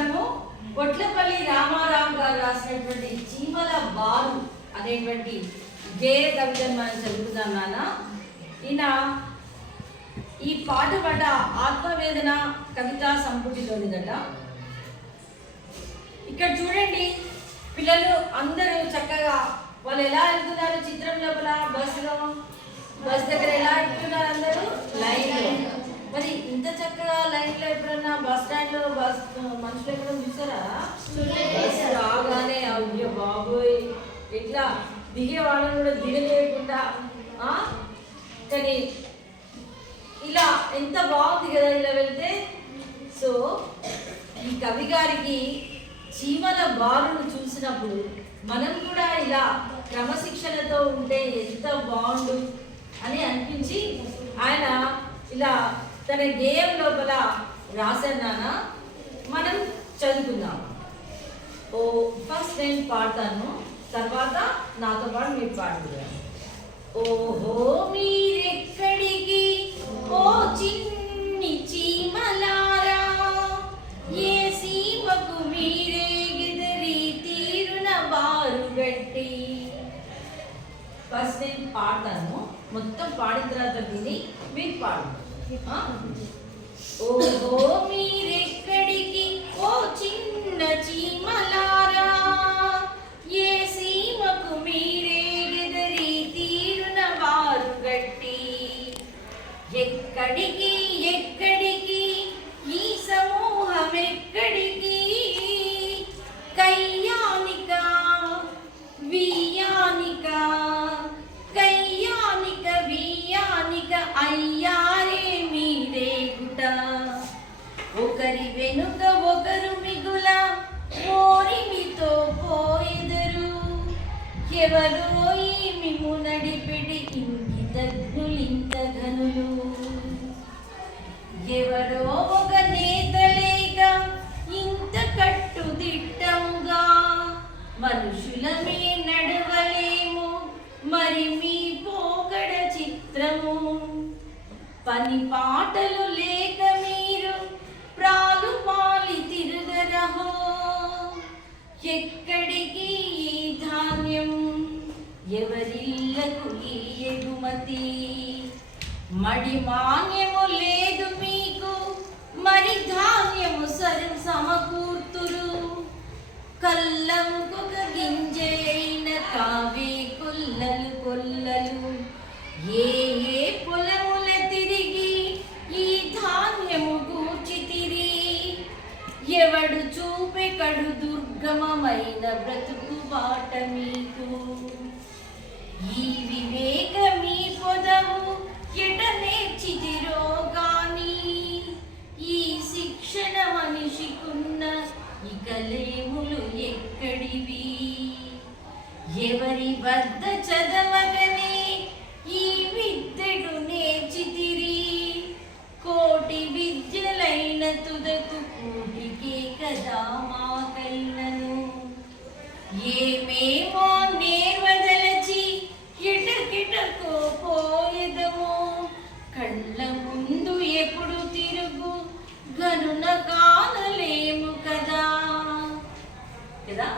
మనము కొట్లపల్లి రామారావు గారు రాసినటువంటి చీమల బారు అనేటువంటి గేయ కవితను మనం చదువుకుందాం నాన్న. ఈయన ఈ పాట పడ్డ ఆత్మవేదన కవితా సంపుటిలోనిదట. ఇక్కడ చూడండి, పిల్లలు అందరూ చక్కగా వాళ్ళు ఎలా వెళ్తున్నారు చిత్రం లోపల, బస్ దగ్గర ఎలా వెళ్తున్నారు అందరూ లైన్లో. మరి ఇంత చక్కగా లైన్లో ఎప్పుడన్నా బస్ స్టాండ్లో మనుషులు ఎక్కడ చూసారా? బస్ రాగానే అయ్యో బాబోయ్ ఇట్లా దిగే వాళ్ళని కూడా దిగలేకుండా, కానీ ఇలా ఎంత బాగుంది కదా ఇలా వెళ్తే. సో ఈ కవి గారికి చీమల బారును చూసినప్పుడు మనం కూడా ఇలా క్రమశిక్షణతో ఉంటే ఎంత బాగుండు అని అనిపించి ఆయన ఇలా తన గేయం లోపల రాశారు నాన్న. మనం చదువుకుందాం. ఫస్ట్ నేను పాడతాను, తర్వాత నాతో పాటు మీరు పాడుతున్నారు. ఓహో మీరెక్కడికి ఓ చిన్ని చీమలారా, ఏ సీమకు మీరే గిదరి తీరున బారుగట్టి. ఫస్ట్ నేను పాడతాను, మొత్తం పాడిన తర్వాత విని మీరు పాడు. ఓహో మీరెక్కడికి ఓ చిన్న చీమలారా, ఏ సీమకు మీరే గిదరి తీరున బారుగట్టి. ఎక్కడికి ఎక్కడికి ఈ సమూహం ఎక్కడికి, కయ్యానిక వియానిక కయ్యానిక వియానిక అయ్యారే మీరే గుట. ఒకరి వెనుక ఒకరు మిగుల ఓరిమితో పోయెదరు, ఎవరో ఈ మిమ్ము నడిపిడి ఇంకితజ్ఞులింత ఘనులు. ఎవరో ఒక నేత లేక ఇంత కట్టుదిట్టంగా, మనుషులమే నడవలేము మరి మీ పోకడ చిత్రము. పని పాటలు లేక మీరు ప్రాలు పాలి తిరుగరహో, ఎక్కడికి ఈ ధాన్యం ఎవరిళ్లకు ఈ ఎగుమతి. మడి మాన్యము లేదు మీకు మరి ధాన్యము సమకూర్తురు, కళ్ళముకొక గింజైన కావే కొల్లలు కొల్లలు. ఏ ఏ పొలముల తిరిగి ఈ ధాన్యము కూర్చితిరి, ఎవడు చూపే కడు దుర్గమమైన బ్రతుకు బాట మీకు. ఈ వివేక మీ పొదవు ఎట నేర్చితిరో గాని, ఈ శిక్షణ మనిషికున్న ఇక లేములు ఎక్కడివి. ఎవరి వద్ద చదవగనే ఈ విద్యను నేర్చితిరి, కోటి విద్యలైన తుదకు కోటికే కదా మాకైనను. ఏమేమో నేర్వదలచి ఎటకెటకో పోయెదము, కళ్ళ ముందు ఎప్పుడు తిరుగు గనున కానలేము కదా. కదా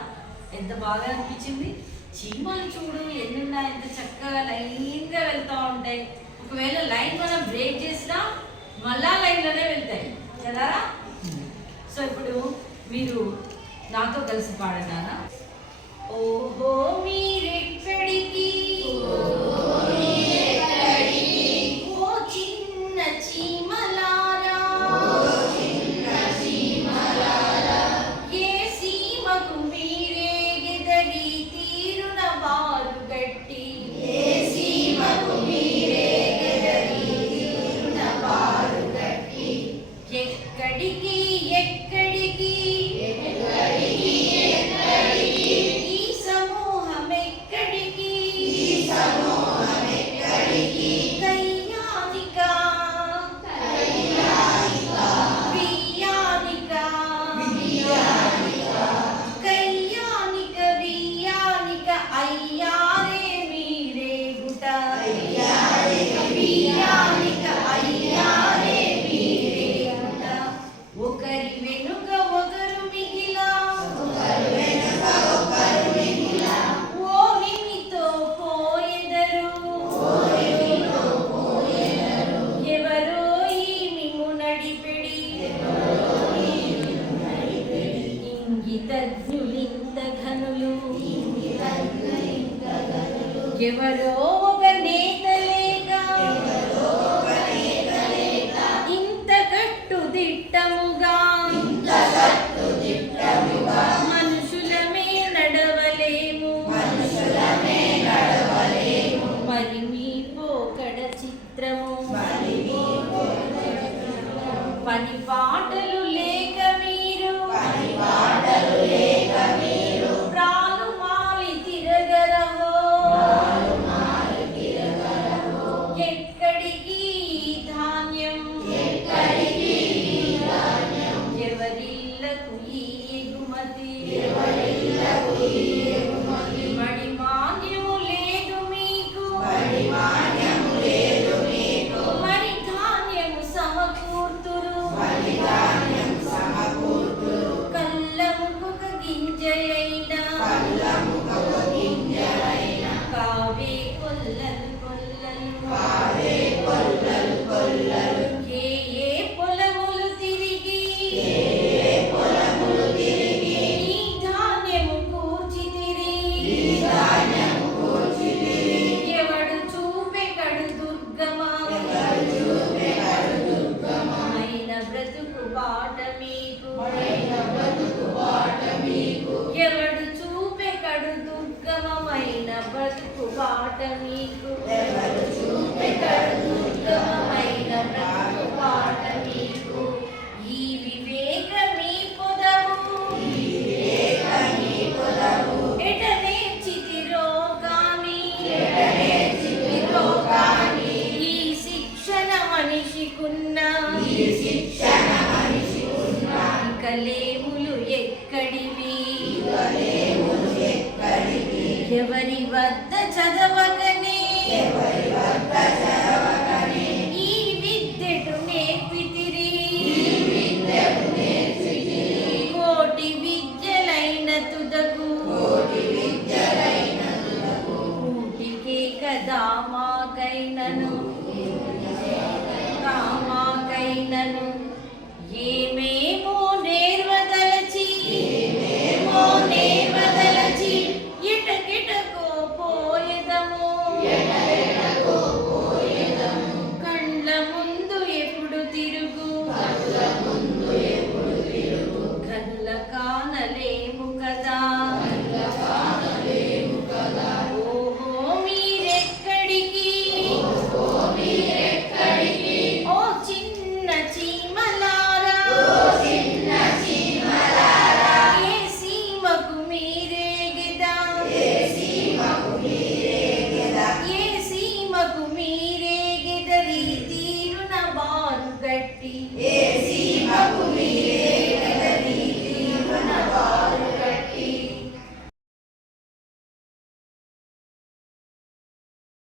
ఎంత బాగా అనిపించింది. చీమలు చూడు ఎన్నున్నా ఎంత చక్కగా లైన్గా వెళ్తూ ఉంటాయి. ఒకవేళ లైన్ మనం బ్రేక్ చేసినా మళ్ళా లైన్లోనే వెళ్తాయి కదా. సో ఇప్పుడు మీరు నాతో కలిసి పాడతారా? ఓహో మీరెక్కడికి ఓ చిన్న చీమలారా, ఏ సీమకు మీరే గిదరి తీరున బారుగట్టి. ఎక్కడికి ఎక్కడికి ఈ సమూహం ఎక్కడికి, కయ్యానిక వియానిక కయ్యానిక వియానిక అయ్యారే మీరే గుట. వియానిక అయ్యారే మీరే గుట. ఒకరి వెనుక ఒకరు ఎవరో ఒక నేత లేక ఇంత కట్టుదిట్టముగా మనుషులమే నడవలేము మరి మీ పోకడ చిత్రము పని పాటలు లేక మీరు ప్రాణు మాలి తిరగరవో ఎక్కడికి ఈ ధాన్యం ఎవరిల్లకు ఈ ఎగుమతి మడి మాన్యము లేదు మీకు మరి ధాన్యము సమకూర్తురు కళ్ళముకొక గింజయైనా కావే కొల్లలు కొల్లలు ఏ ఏ పొలములు తిరిగి ఈ ధాన్యము కూర్చితిరి ఎవడు చూపె కడు దుర్గమైన బ్రతుకు బాట మీకు ఎవడు చూపె కడు దుర్గమమైన బ్రతుకు బాట మీకు ఈ వివేకమీ పొదవు ఎట నేర్చితిరో గాని ఈ శిక్షణ మనిషికున్న ఇక లేములు ఎక్కడివి ఎవరి వద్ద చదవగనే